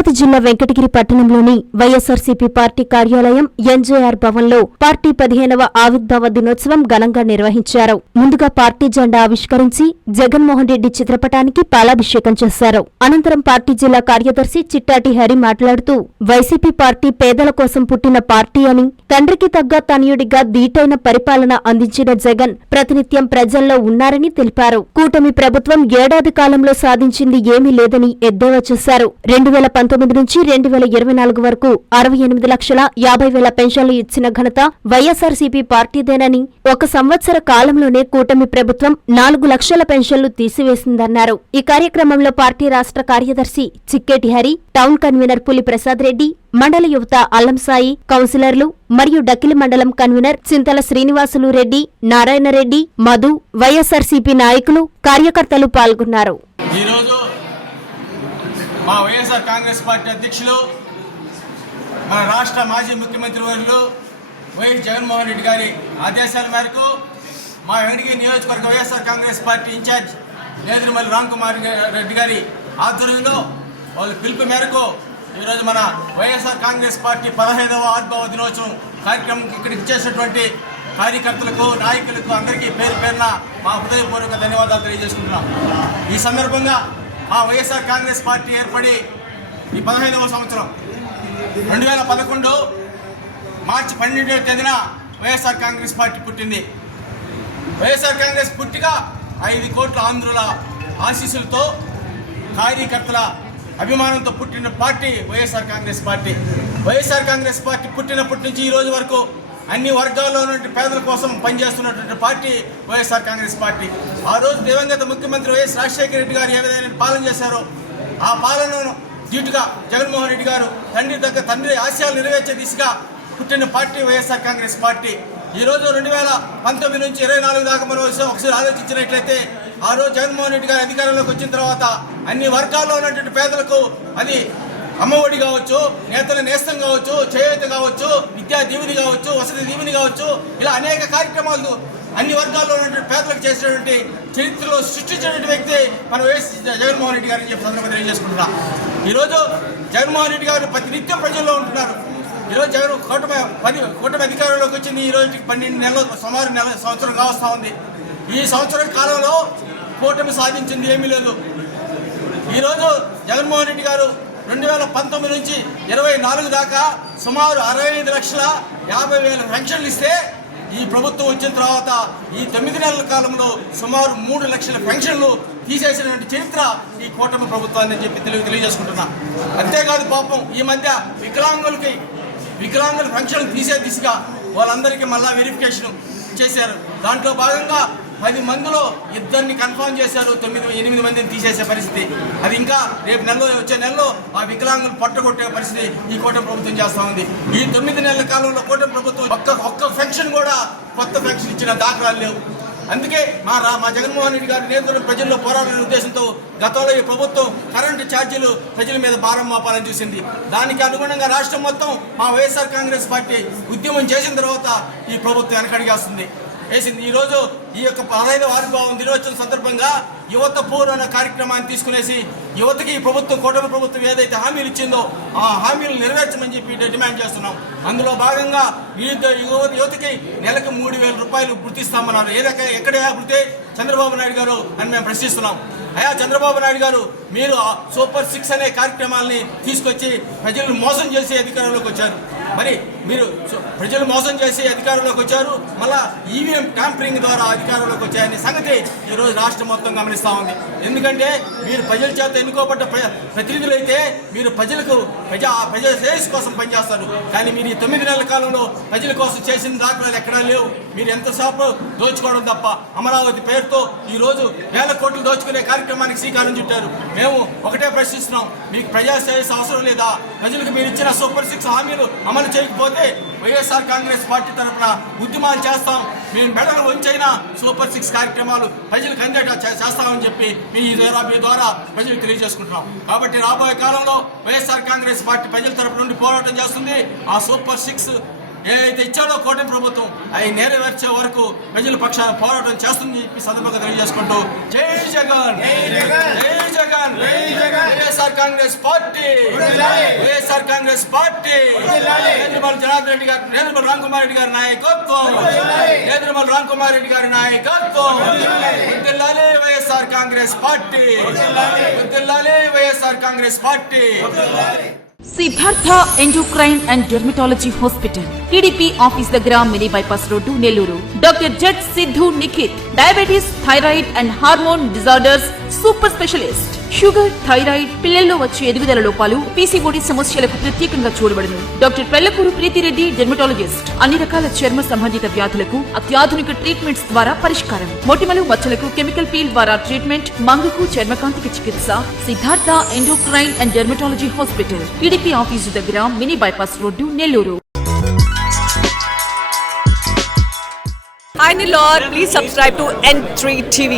తిరుపతి జిల్లా వెంకటగిరి పట్టణంలోని వైఎస్సార్సీపీ పార్టీ కార్యాలయం ఎన్జేఆర్ భవన్లో పార్టీ 15వ ఆవిర్భావ దినోత్సవం ఘనంగా నిర్వహించారు. ముందుగా పార్టీ జెండా ఆవిష్కరించి జగన్మోహన్ రెడ్డి చిత్రపటానికి పాలాభిషేకం చేశారు. అనంతరం పార్టీ జిల్లా కార్యదర్శి చిట్టాటి హరి మాట్లాడుతూ వైసీపీ పార్టీ పేదల కోసం పుట్టిన పార్టీ అని, తండ్రికి తగ్గ తనయుడిగా దీటైన పరిపాలన అందించిన జగన్ ప్రతినిత్యం ప్రజల్లో ఉన్నారని తెలిపారు. కూటమి ప్రభుత్వం ఏడాది కాలంలో సాధించింది ఏమీ లేదని ఎద్దేవా చేశారు. 2019 నుంచి 2024 వరకు 68,50,000 పెన్షన్లు ఇచ్చిన ఘనత వైఎస్సార్సీపీ పార్టీదేనని, ఒక సంవత్సర కాలంలోనే కూటమి ప్రభుత్వం 4 లక్షల పెన్షన్లు తీసివేసిందన్నారు. ఈ కార్యక్రమంలో పార్టీ రాష్ట్ర కార్యదర్శి చిక్కేటి హరి, టౌన్ కన్వీనర్ పులి ప్రసాద్ రెడ్డి, మండల యువత అల్లం సాయి, కౌన్సిలర్లు మరియు డకిలి మండలం కన్వీనర్ చింతల శ్రీనివాసులు రెడ్డి, నారాయణరెడ్డి, మధు, వైఎస్సార్సీపీ నాయకులు, కార్యకర్తలు పాల్గొన్నారు. మా వైఎస్ఆర్ కాంగ్రెస్ పార్టీ అధ్యక్షులు, మన రాష్ట్ర మాజీ ముఖ్యమంత్రి వర్యులు వైఎస్ జగన్మోహన్ రెడ్డి గారి ఆదేశాల మేరకు మా వెంకటగిరి నియోజకవర్గ వైఎస్ఆర్ కాంగ్రెస్ పార్టీ ఇన్ఛార్జ్ నేదురుమల్లి రామ్కుమార్ రెడ్డి గారి ఆధ్వర్యంలో వాళ్ళ పిలుపు మేరకు ఈరోజు మన వైఎస్ఆర్ కాంగ్రెస్ పార్టీ 15వ ఆవిర్భావ దినోత్సవం కార్యక్రమం ఇక్కడికి చేసినటువంటి కార్యకర్తలకు, నాయకులకు అందరికీ పేరు పేరున మా హృదయపూర్వక ధన్యవాదాలు తెలియజేసుకుంటున్నాం. ఈ సందర్భంగా మా వైఎస్ఆర్ కాంగ్రెస్ పార్టీ ఏర్పడి ఈ 15వ సంవత్సరం 2011 మార్చి 12వ తేదీన వైఎస్ఆర్ కాంగ్రెస్ పార్టీ పుట్టింది. వైఎస్ఆర్ కాంగ్రెస్ పుట్టిక 5 కోట్ల ఆంధ్రుల ఆశీస్సులతో, కార్యకర్తల అభిమానంతో పుట్టిన party YSR Congress party. YSR Congress party పుట్టినప్పటి నుంచి ఈ రోజు వరకు అన్ని వర్గాల్లో ఉన్నటువంటి పేదల కోసం పనిచేస్తున్నటువంటి పార్టీ వైఎస్ఆర్ కాంగ్రెస్ పార్టీ. ఆ రోజు దివంగత ముఖ్యమంత్రి వైఎస్ రాజశేఖర రెడ్డి గారు ఏ విధంగా పాలన చేశారో ఆ పాలనను ధీటుగా జగన్మోహన్ రెడ్డి గారు తండ్రి ఆశయాలు నెరవేర్చే దిశగా పుట్టిన పార్టీ వైఎస్ఆర్ కాంగ్రెస్ పార్టీ. ఈరోజు 2019 నుంచి 24 దాకా మనం ఒకసారి ఆలోచించినట్లయితే ఆ రోజు జగన్మోహన్ రెడ్డి గారు అధికారంలోకి వచ్చిన తర్వాత అన్ని వర్గాల్లో ఉన్నటువంటి పేదలకు అది అమ్మఒడి కావచ్చు, నేతల నేస్తం కావచ్చు, చేయూత కావచ్చు, విద్యా దీవెని కావచ్చు, వసతి దీవెని కావచ్చు, ఇలా అనేక కార్యక్రమాలు అన్ని వర్గాల్లో ఉన్నటువంటి పేదలకు చేసినటువంటి చరిత్రలో సృష్టించినటువంటి వ్యక్తి మన వైఎస్ జగన్మోహన్ రెడ్డి గారిని చెప్పి సందర్భంగా తెలియజేసుకుంటున్నాం. ఈరోజు జగన్మోహన్ రెడ్డి గారు ప్రతినిత్యం ప్రజల్లో ఉంటున్నారు. ఈరోజు జగన్ కూటమి అధికారంలోకి వచ్చింది. ఈ రోజుకి 12 నెలలు, సుమారు సంవత్సరం కావస్తా ఉంది. ఈ సంవత్సరం కాలంలో కూటమి సాధించింది ఏమీ లేదు. ఈరోజు జగన్మోహన్ రెడ్డి గారు 2019 నుంచి 24 దాకా సుమారు 65,50,000 పెన్షన్లు ఇస్తే ఈ ప్రభుత్వం వచ్చిన తర్వాత ఈ 9 నెలల కాలంలో సుమారు 3 లక్షల పెన్షన్లు తీసేసినటువంటి చరిత్ర ఈ కూటమి ప్రభుత్వాన్ని అని చెప్పి తెలియజేసుకుంటున్నా. అంతేకాదు పాపం ఈ మధ్య వికలాంగుల పెన్షన్లు తీసే దిశగా వాళ్ళందరికీ మళ్ళా వెరిఫికేషన్ చేశారు. దాంట్లో భాగంగా 10 మందిలో 2 కన్ఫర్మ్ చేశారు, 8 మందిని తీసేసే పరిస్థితి. అది ఇంకా వచ్చే నెలలో ఆ వికలాంగులు పట్టగొట్టే పరిస్థితి ఈ కూటమి ప్రభుత్వం చేస్తూ ఉంది. ఈ 9 నెలల కాలంలో కూటమి ప్రభుత్వం ఒక్క పెన్షన్ కూడా కొత్త పెన్షన్ ఇచ్చిన దాఖలాలు లేవు. అందుకే మా జగన్మోహన్ రెడ్డి గారి నేతృత్వం ప్రజల్లో పోరాడాలనే ఉద్దేశంతో గతంలో ఈ ప్రభుత్వం కరెంటు ఛార్జీలు ప్రజల మీద భారం మోపాలని చూసింది. దానికి అనుగుణంగా రాష్ట్రం మొత్తం మా వైఎస్ఆర్ కాంగ్రెస్ పార్టీ ఉద్యమం చేసిన తర్వాత ఈ ప్రభుత్వం వెనకడిగేసింది. ఈరోజు ఈ యొక్క 15వ ఆవిర్భావం దినోత్సవం సందర్భంగా యువత పూర్వ అనే కార్యక్రమాన్ని తీసుకునేసి యువతకి ఈ కూటమి ప్రభుత్వం ఏదైతే హామీలు ఇచ్చిందో ఆ హామీలు నెరవేర్చమని చెప్పి డిమాండ్ చేస్తున్నాం. అందులో భాగంగా యువతకి నెలకు 3,000 రూపాయలు గుర్తిస్తామన్నారు. ఎక్కడ వృత్తి చంద్రబాబు నాయుడు గారు అని మేము ప్రశ్నిస్తున్నాం. అయ్యా చంద్రబాబు నాయుడు గారు, మీరు సూపర్ 6 అనే కార్యక్రమాలని తీసుకొచ్చి ప్రజలను మోసం చేసి అధికారంలోకి వచ్చారు. మరి మీరు ప్రజలు మోసం చేసి అధికారంలోకి వచ్చారు, మళ్ళా ఈవీఎం ట్యాంపరింగ్ ద్వారా అధికారంలోకి వచ్చాయనే సంగతి ఈరోజు రాష్ట్రం మొత్తం గమనిస్తూ ఉంది. ఎందుకంటే మీరు ప్రజల చేత ఎన్నుకోబడ్డ ప్రతినిధులైతే మీరు ప్రజల శ్రేయస్సు కోసం పనిచేస్తారు. కానీ మీరు ఈ 9 నెలల కాలంలో ప్రజల కోసం చేసిన దాఖలాలు ఎక్కడా లేవు. మీరు ఎంతసేపు దోచుకోవడం తప్ప అమరావతి పేరుతో ఈరోజు 1,000 కోట్లు దోచుకునే కార్యక్రమానికి శ్రీకారం చుట్టారు. మేము ఒకటే ప్రశ్నిస్తున్నాం, మీకు ప్రజా శ్రేయస్సు అవసరం లేదా? ప్రజలకు మీరు ఇచ్చిన సూపర్ 6 హామీలు అమలు చేయకపోతే వైఎస్ఆర్ కాంగ్రెస్ పార్టీ తరఫున ఉద్యమాలు చేస్తాం. మేము మెడలు వంచైనా సూపర్ 6 కార్యక్రమాలు ప్రజలకు అందేట చేస్తామని చెప్పి మీ ద్వారా ప్రజలకు తెలియజేసుకుంటున్నాం. కాబట్టి రాబోయే కాలంలో వైఎస్ఆర్ కాంగ్రెస్ పార్టీ ప్రజల తరఫు నుండి పోరాటం చేస్తుంది. ఆ సూపర్ 6 ఏదైతే ఇచ్చాడో కూటమి ప్రభుత్వం అవి నెరవేర్చే వరకు ప్రజల పక్షాన పోరాటం చేస్తుందని చెప్పి సందర్భంగా తెలియజేసుకుంటూ జై జగన్ జై జగన్ వైఎస్ఆర్ కాంగ్రెస్ పార్టీ వైఎస్ఆర్ కాంగ్రెస్ పార్టీ నేదురుమల జనార్దన్ రెడ్డి గారు నేదురుమల రామ్ కుమార్ రెడ్డి గారి నాయకత్వం నేదురుమల రామ్ కుమార్ రెడ్డి గారి నాయకత్వం వర్ధిల్లాలి వైఎస్ఆర్ కాంగ్రెస్ పార్టీ వర్ధిల్లాలి YSR Congress Party. Siddhartha endocrine and dermatology hospital TDP office దగ్గర mini bypass road Nellore. Doctor Z Siddhu Nikhit diabetes thyroid and hormone disorders super specialist. Sugar thyroid పిల్లల్లో వచ్చే ఎదుగుదల లోపాలు పీసీఓడి సమస్యలకు ప్రత్యేకంగా చూడబడును. డాక్టర్ పెళ్లకూరు ప్రీతిరెడ్డి డెర్మటాలజిస్ట్ అన్ని రకాల చర్మ సంబంధిత వ్యాధులకు అత్యాధునిక ట్రీట్మెంట్స్ ద్వారా పరిష్కారం. మొటిమలు మచ్చలకు కెమికల్ పీల్ ద్వారా ట్రీట్మెంట్, మంగుకు చర్మకాంతికి చికిత్స. Siddhartha endocrine and dermatology hospital TDP office దగ్గర mini bypass road Nellore. Hi Nilor, please subscribe to N3 TV.